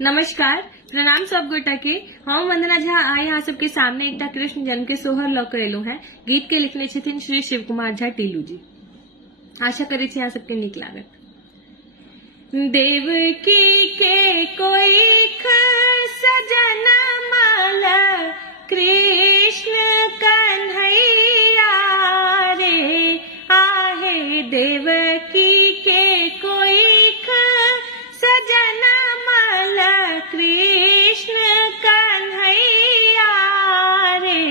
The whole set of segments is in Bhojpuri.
नमस्कार, प्रणाम सब गोटा के। हम वंदना झा आए यहाँ सबके सामने एक कृष्ण जन्म के सोहर लऽ के एलू हैं। गीत के लिखने छथिन श्री शिव कुमार झा टीलू जी। आशा करे छी यहाँ सबके नीक लागत। देवकी के कोई सजन माला कृष्ण कन्हैया रे आहे। देवकी के कोई सजन माला कृष्ण कन्हैया रे।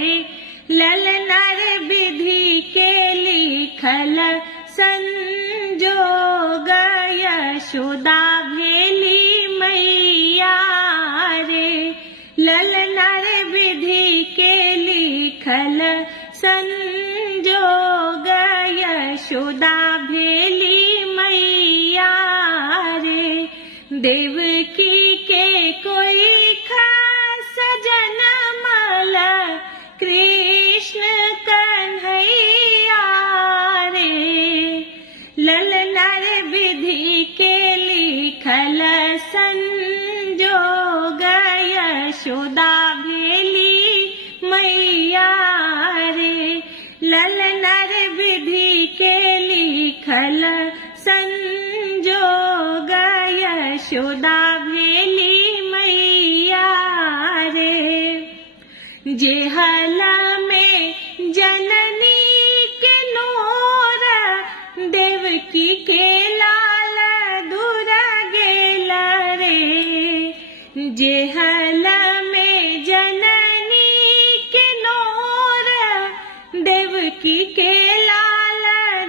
ललनर विधि के लिखल संजोग यशोदा भेली मैया रे। ललनर विधि के लिखल संजोग यशोदा भेली मैया रे। देवकी के कोई खास सजन माला कृष्ण कन्हैया रे। ललनर विधि के लिखल संजोग यशोदा भेली मैया रे। ललनर विधि के लिखल संजोग यशोदा भेली मैया रे। जेहला में जननी के नोर देवकी के लाल दूर गेल रे। जेहला में जननी के नोर देवकी के लाल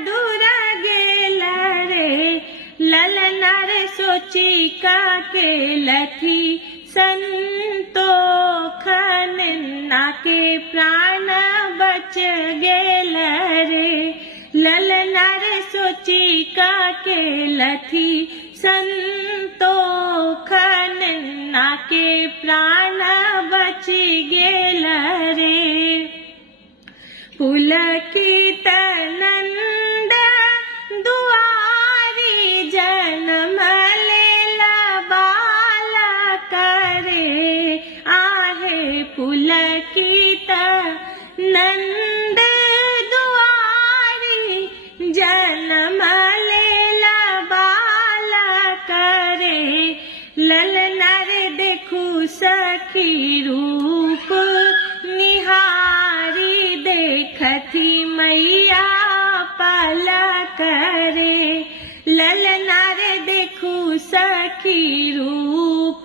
दूर गेल रे। ललनर सोची का के लथी संतोख नन्ना के प्राण बच गेल रे। ललनर सोची का के लथी संतोख नन्ना के प्राण बच गेल रे। पुलकित नंद दुआरी जन्म लेला बालक रे आहे। पुलकित नंद दुआरी जन्म लेला बालक रे। ललनर देखू सखी रूप निहारी देखती मैया पलक रे। ललनर देखू सखी रूप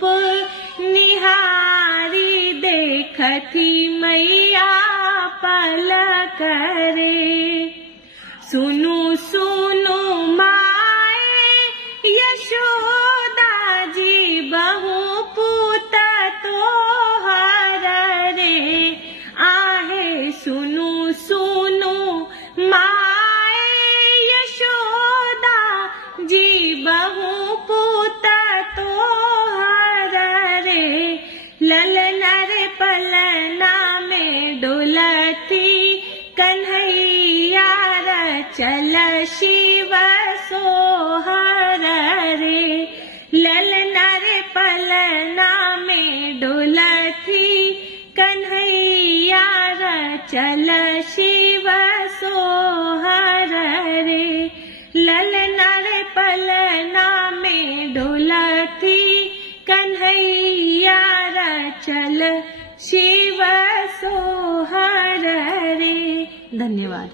निहारी देखती मैया पलक रे। सुनु सुनु माए यशोदा जी बहु पूत तोहर रे आहे। सुनु सुनु माए यशोदा जी बहु पूत तोहर रे। ललनर पलना में डोलती कन्हैया चल शिव सोहर रे। ललनर पलना में डोलती कन्हैया चल शिव सोहर रे। ललनर पलना में डोलती कन्हैया चल शिव सोहर रे। धन्यवाद।